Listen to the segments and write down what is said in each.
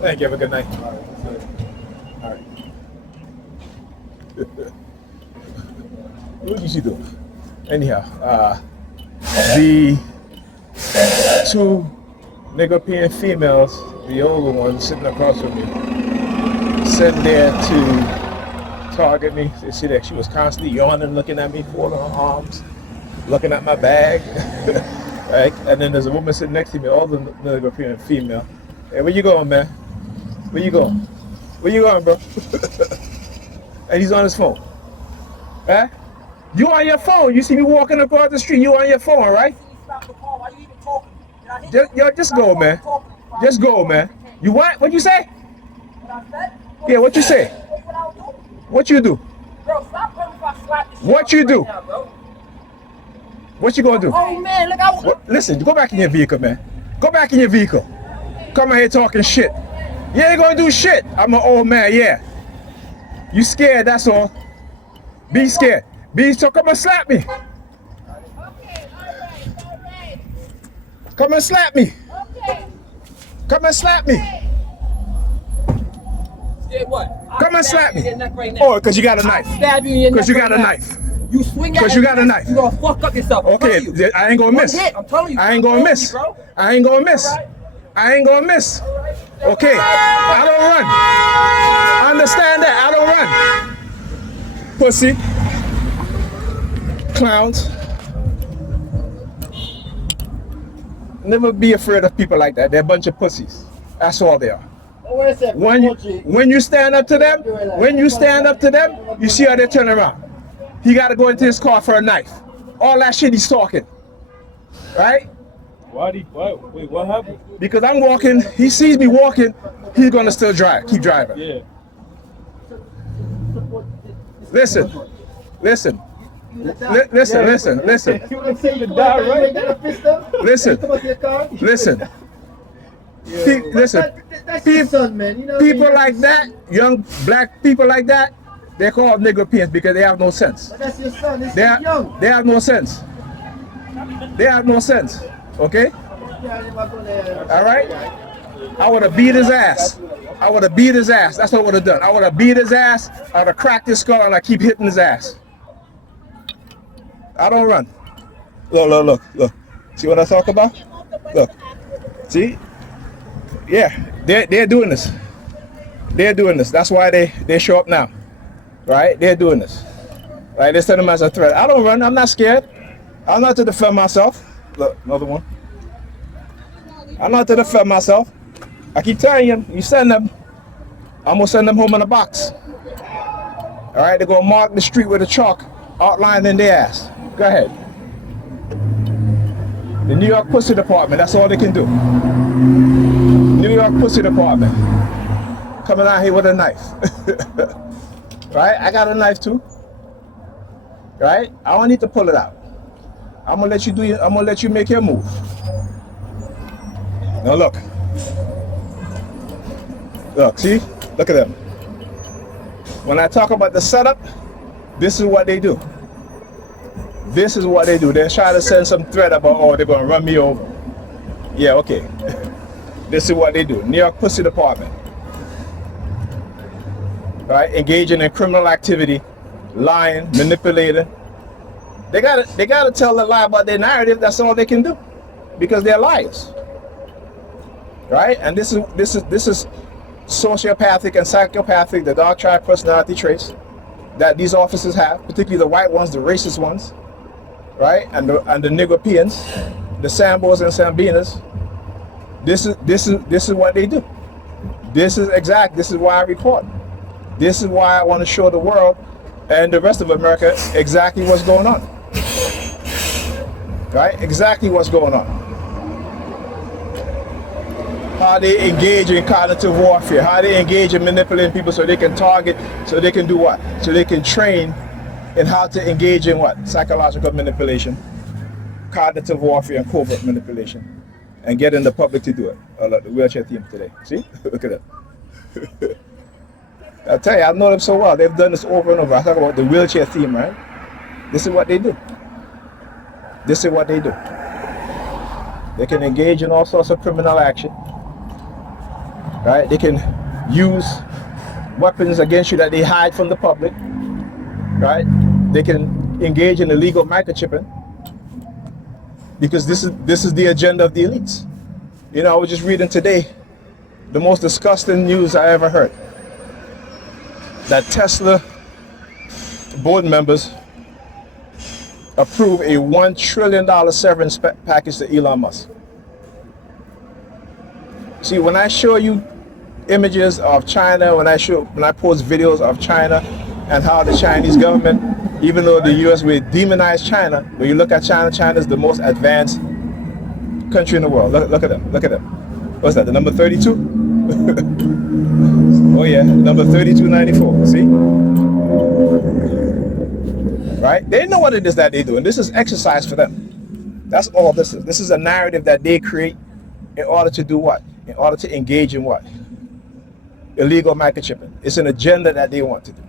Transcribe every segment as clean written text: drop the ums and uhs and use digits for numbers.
Thank you. Have a good night. All right. What did you do? Anyhow, the two Negropean females, the older one sitting across from me, sitting there to target me. They see that she was constantly yawning, looking at me, folding her arms, looking at my bag. Right? And then there's a woman sitting next to me, all the Negropean female. Hey, where you going, man? Where you going? Where you going, bro? And he's on his phone. Huh? You on your phone? You see me walking across the street? You on your phone, right? Just go, man. Just go, man. You what? What you say? Yeah, what you say? What you do? What you do? What you gonna do? Oh man, look out! Listen, go back in your vehicle, man. Go back in your vehicle. Come out here talking shit. You ain't gonna do shit. I'm an old man, yeah. You scared, that's all. Be scared. So come and slap me. Okay, all right. Come and slap me. Okay. Come and slap me. Scared what? Come and slap me. Your neck right now. Oh, because you got a knife. Stab you in your neck. Because you got right a now. knife. You swing at Because you got a knife. You gonna fuck up yourself. Okay, I ain't gonna miss. One hit, I'm telling you. I ain't gonna miss. Bro. I ain't gonna miss. I ain't gonna miss. Okay, I don't run. Understand that, I don't run. Pussy. Clowns. Never be afraid of people like that. They're a bunch of pussies. That's all they are. When you stand up to them, you see how they turn around. He got to go into his car for a knife. All that shit he's talking. Right? Wait, what happened? Because I'm walking, he sees me walking, he's gonna still keep driving. Yeah. Listen. Listen. Listen. You would say you die, right? Listen. Listen. People like that, young black people like that, they're called Negropeans because they have no sense. But that's your son. They have no sense. They have no sense. Okay? All right? I would have beat his ass. That's what I would have done. I would have beat his ass. I would have cracked his skull and I keep hitting his ass. I don't run. Look. See what I talk about? Look. See? Yeah, they're doing this. They're doing this. That's why they show up now. Right? They're doing this. Right? They send them as a threat. I don't run. I'm not scared. I'm not to defend myself. Look, another one. I'm not to defend myself. I keep telling you send them. I'm gonna send them home in a box. All right, they're gonna mark the street with a chalk outlined in their ass. Go ahead. The New York Pussy Department, that's all they can do. New York Pussy Department. Coming out here with a knife. Right? I got a knife too. Right? I don't need to pull it out. I'm gonna let you make your move. Now look. Look, see? Look at them. When I talk about the setup, this is what they do. This is what they do. They're trying to send some threat about, oh, they're gonna run me over. Yeah, okay. This is what they do. New York Pussy Department. Right? Engaging in criminal activity, lying, manipulating. They gotta tell the lie about their narrative. That's all they can do, because they're liars, right? And this is sociopathic and psychopathic, the dark triad personality traits that these officers have, particularly the white ones, the racist ones, right? And the Negropeans, the Sambos and Sambinas. This is what they do. This is why I report. This is why I want to show the world and the rest of America exactly what's going on. Right? Exactly what's going on. How they engage in cognitive warfare, how they engage in manipulating people so they can target, so they can do what? So they can train in how to engage in what? Psychological manipulation, cognitive warfare, and covert manipulation, and getting the public to do it. Look, the wheelchair team today. See? Look at that. I tell you, I know them so well. They've done this over and over. I talk about the wheelchair theme, right? This is what they do. This is what they do. They can engage in all sorts of criminal action. right? They can use weapons against you that they hide from the public, right? They can engage in illegal microchipping because this is the agenda of the elites. You know, I was just reading today the most disgusting news I ever heard. That Tesla board members approve a $1 trillion severance package to Elon Musk. See, when I show you images of China, when I post videos of China and how the Chinese government, even though the US will demonize China, when you look at China, China is the most advanced country in the world. Look at them. Look at them. What's that? The number 32? Oh yeah, number 3294. See? Right? They know what it is that they're doing. This is exercise for them. That's all this is. This is a narrative that they create in order to do what? In order to engage in what? Illegal microchipping. It's an agenda that they want to do.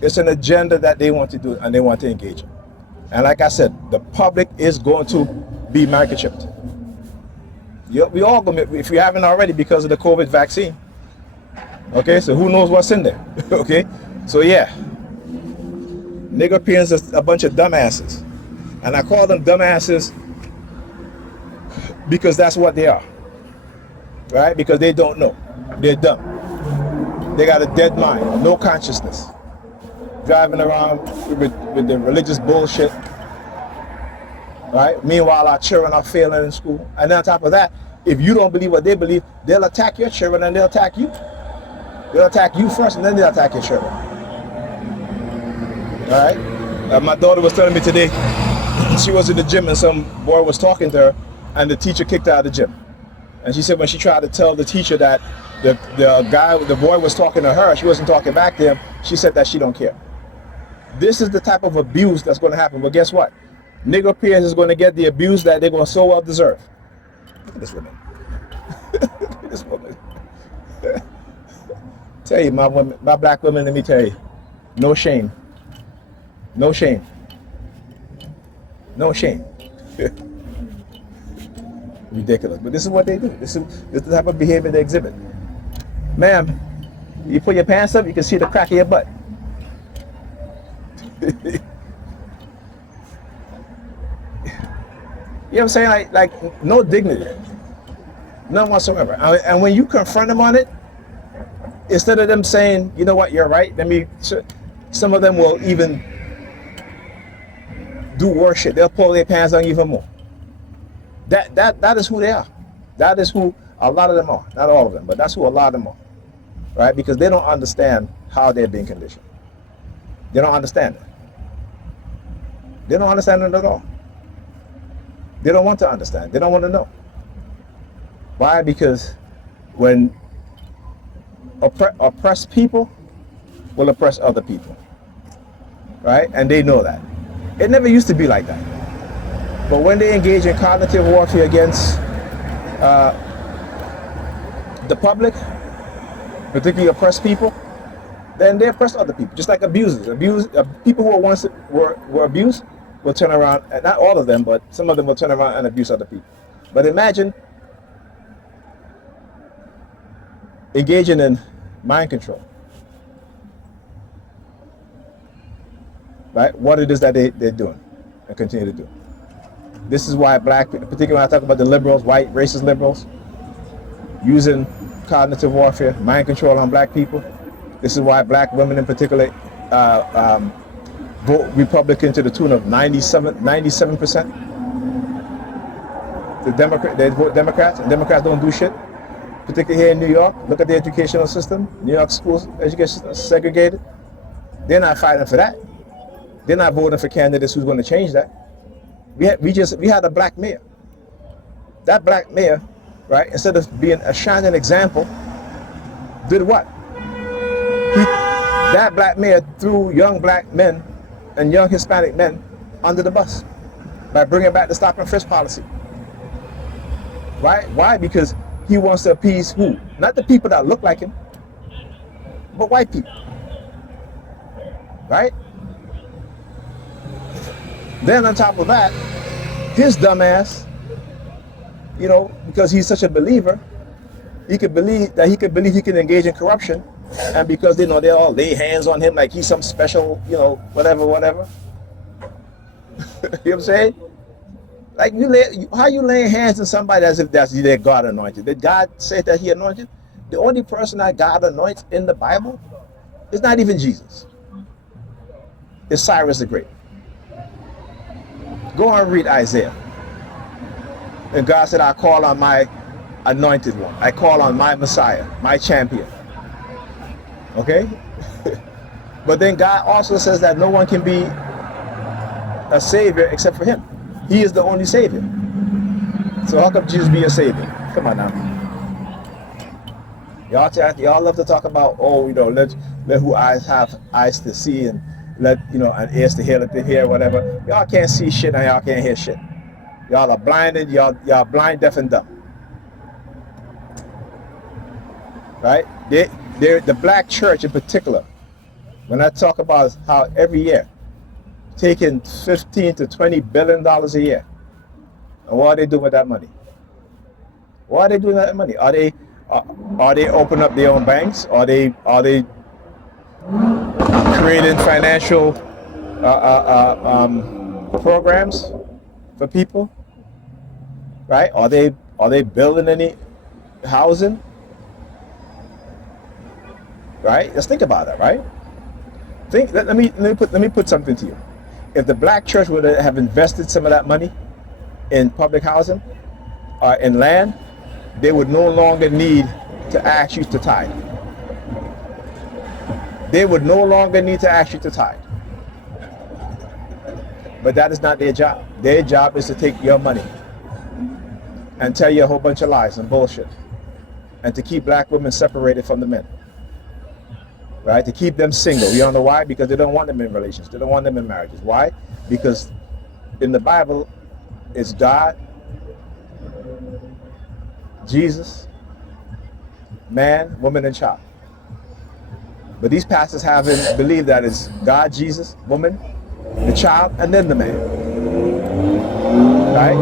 It's an agenda that they want to do and they want to engage in. And like I said, the public is going to be microchipped. We all going to, if you haven't already, because of the COVID vaccine. Okay, so who knows what's in there? Okay, so yeah. Negropeans are a bunch of dumbasses. And I call them dumbasses because that's what they are. Right? Because they don't know. They're dumb. They got a dead mind, no consciousness. Driving around with the religious bullshit. Right? Meanwhile, our children are failing in school. And then on top of that, if you don't believe what they believe, they'll attack your children and they'll attack you. They'll attack you first and then they'll attack your children. All right? My daughter was telling me today, she was in the gym and some boy was talking to her and the teacher kicked her out of the gym. And she said when she tried to tell the teacher that the boy was talking to her, she wasn't talking back to him, she said that she don't care. This is the type of abuse that's going to happen. But guess what? Negropeans is going to get the abuse that they're going to so well deserve. Look at this woman. Look at this woman. Tell you, my black women, let me tell you, no shame. No shame. No shame. Ridiculous. But this is what they do. This is the type of behavior they exhibit. Ma'am, you put your pants up, you can see the crack of your butt. You know what I'm saying? Like no dignity. None whatsoever. And when you confront them on it, instead of them saying, you know what, you're right, some of them will even do worse shit. They'll pull their pants down even more. That is who they are. That is who a lot of them are. Not all of them, but that's who a lot of them are. Right? Because they don't understand how they're being conditioned. They don't understand it. They don't understand it at all. They don't want to understand. They don't want to know. Why? Because when oppressed people will oppress other people. Right? And they know that. It never used to be like that. But when they engage in cognitive warfare against the public, particularly oppressed people, then they oppress other people, just like abusers. People who once were abused will turn around, and not all of them, but some of them will turn around and abuse other people. But imagine engaging in mind control. Right? What it is that they're doing and continue to do. This is why black people, particularly when I talk about the liberals, white racist liberals, using cognitive warfare, mind control on black people. This is why black women in particular vote Republican to the tune of 97%. They vote Democrats, and Democrats don't do shit. Particularly here in New York, look at the educational system. New York schools, education system is segregated. They're not fighting for that. They're not voting for candidates who's going to change that. We had a black mayor. That black mayor, right, instead of being a shining example, did what? That black mayor threw young black men and young Hispanic men under the bus by bringing back the stop and frisk policy. Right? Why? Because he wants to appease who? Not the people that look like him, but white people. Right? Then on top of that, his dumbass, you know, because he's such a believer, He could believe that he can engage in corruption, and because they all lay hands on him like he's some special, whatever. You know what I'm saying? Like how you laying hands on somebody as if that's their God anointed? Did God say that He anointed? The only person that God anoints in the Bible is not even Jesus. It's Cyrus the Great. Go and read Isaiah. And God said, "I call on my anointed one. I call on my Messiah, my champion." Okay? But then God also says that no one can be a savior except for Him. He is the only savior. So how come Jesus be a savior? Come on now. Y'all love to talk about, let who eyes have eyes to see, and let and ears to hear, let them hear, whatever. Y'all can't see shit and y'all can't hear shit. Y'all are blinded. Y'all blind, deaf, and dumb. Right? The black church in particular. When I talk about how every year taking $15 to $20 billion a year, and what are they doing with that money? What are they doing with that money? Are they opening up their own banks? Are they creating financial programs for people? Right? Are they building any housing? Right? Let's think about that. Right? Let me put something to you. If the black church would have invested some of that money in public housing or in land, they would no longer need to ask you to tithe. They would no longer need to ask you to tithe. But that is not their job. Their job is to take your money and tell you a whole bunch of lies and bullshit, and to keep black women separated from the men. Right? To keep them single. You know why? Because they don't want them in relations. They don't want them in marriages. Why? Because in the Bible, it's God, Jesus, man, woman, and child. But these pastors haven't believed that it's God, Jesus, woman, the child, and then the man. Right?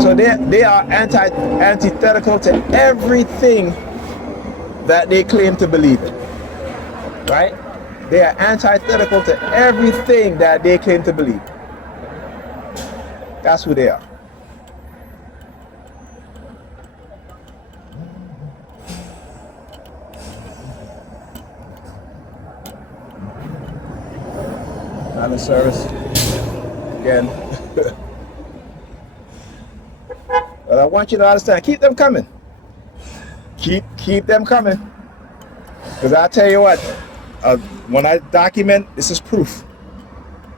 So they are antithetical to everything that they claim to believe in. Right? They are antithetical to everything that they claim to believe. That's who they are. Not in service. Again. But I want you to understand, keep them coming. Keep them coming. Because I tell you what, when I document, this is proof.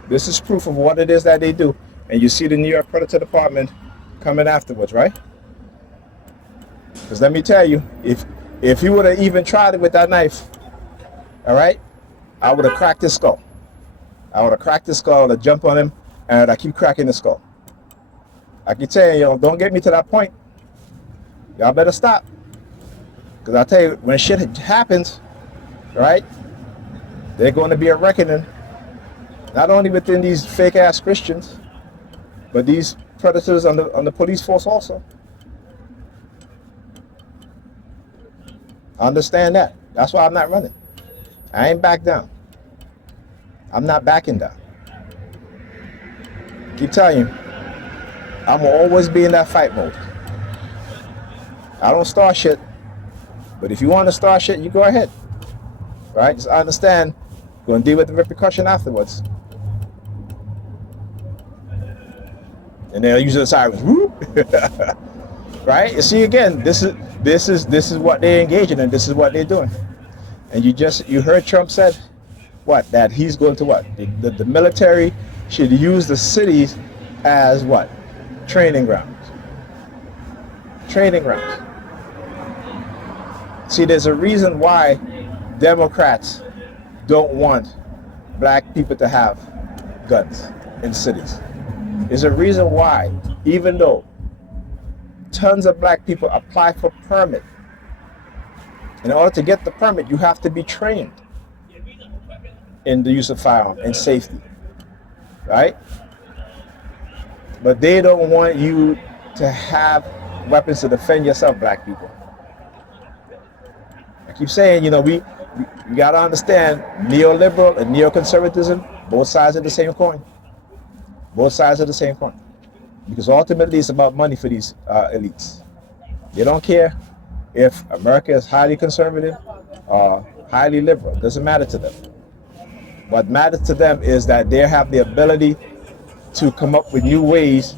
This is proof of what it is that they do. And you see the New York Predator Department coming afterwards, right? Because let me tell you, if he would have even tried it with that knife, all right, I would have cracked his skull. I would have cracked his skull, to jump on him, and I keep cracking his skull. I keep saying, don't get me to that point. Y'all better stop. Because I tell you, when shit happens, right, there's going to be a reckoning, not only within these fake ass Christians, but these predators on the police force also. I understand that. That's why I'm not running. I ain't back down. I'm not backing down. Keep telling you, I'm gonna always be in that fight mode. I don't start shit, but if you want to start shit, you go ahead. Right? Just understand, you're gonna deal with the repercussion afterwards. And they'll use the sirens. Right? You see, again, this is what they're engaging in. This is what they're doing. And you heard Trump said what? That he's going to what? The military should use the cities as what? Training grounds. Training grounds. See, there's a reason why Democrats don't want black people to have guns in cities. There's a reason why, even though tons of black people apply for permit, in order to get the permit, you have to be trained in the use of firearm and safety, right? But they don't want you to have weapons to defend yourself, black people. keep saying, we got to understand neoliberal and neoconservatism, both sides of the same coin. Both sides of the same coin. Because ultimately it's about money for these elites. They don't care if America is highly conservative or highly liberal. It doesn't matter to them. What matters to them is that they have the ability to come up with new ways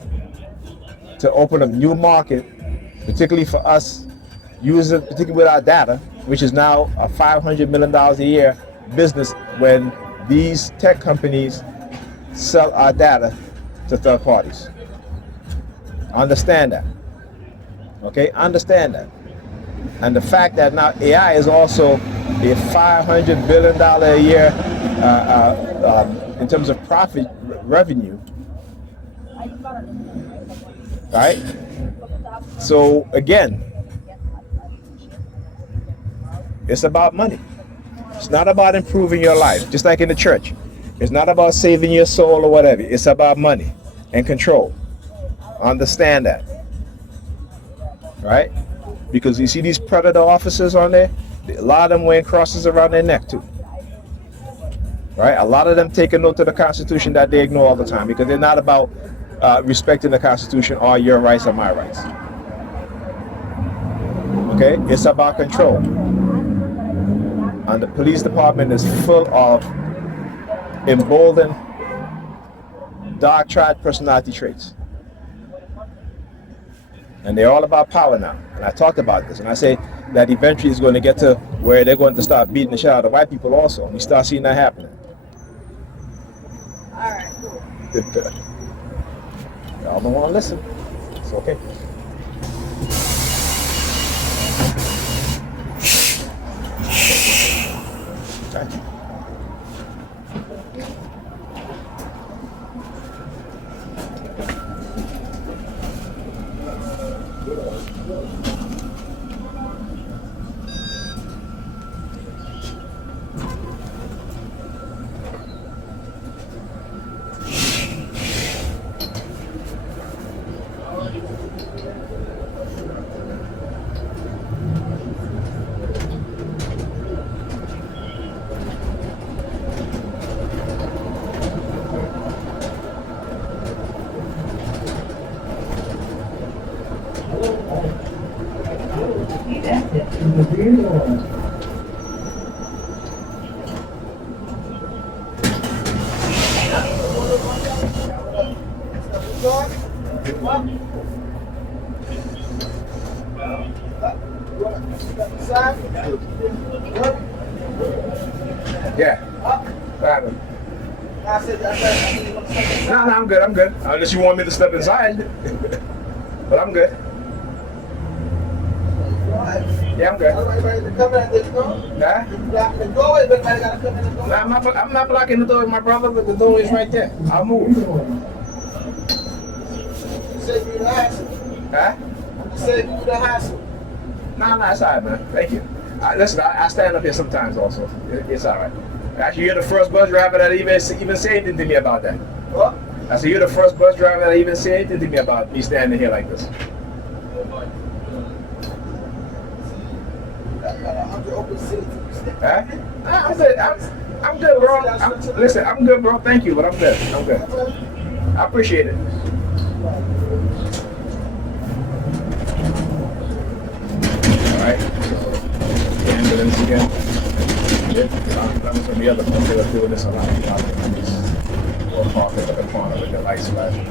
to open up new market, particularly for us, particularly with our data, which is now a $500 million a year business when these tech companies sell our data to third parties. Understand that. Okay, understand that. And the fact that now AI is also a $500 billion a year in terms of profit revenue, right? So again, it's about money. It's not about improving your life, just like in the church. It's not about saving your soul or whatever. It's about money and control. Understand that, right? Because you see these predator officers on there, a lot of them wearing crosses around their neck too, right? A lot of them take a note of the Constitution that they ignore all the time because they're not about respecting the Constitution or your rights or my rights. Okay, it's about control. And the police department is full of emboldened, dark-tried personality traits. And they're all about power now. And I talked about this. And I say that eventually it's going to get to where they're going to start beating the shit out of white people also. And we start seeing that happening. All right, cool. Y'all don't want to listen. It's okay. Okay. Yeah. No, I'm good. I'm good. Unless you want me to step inside. But I'm good. Yeah, I'm good. Nah? Nah, I'm not blocking the door with my brother, but the door is right there. I'll move. Huh? Nah, it's alright, man. Thank you. Listen, I stand up here sometimes also. It's alright. Actually, you're the first bus driver that even say anything to me about that. What? I said, you're the first bus driver that even say anything to me about me standing here like this. Huh? I'm good. I'm good, bro. Listen, I'm good, bro. Thank you, but I'm good. I'm good. I appreciate it. Alright, so the ambulance again. I'm from the other country that's doing this a lot. We'll park at the corner with the lights flashing.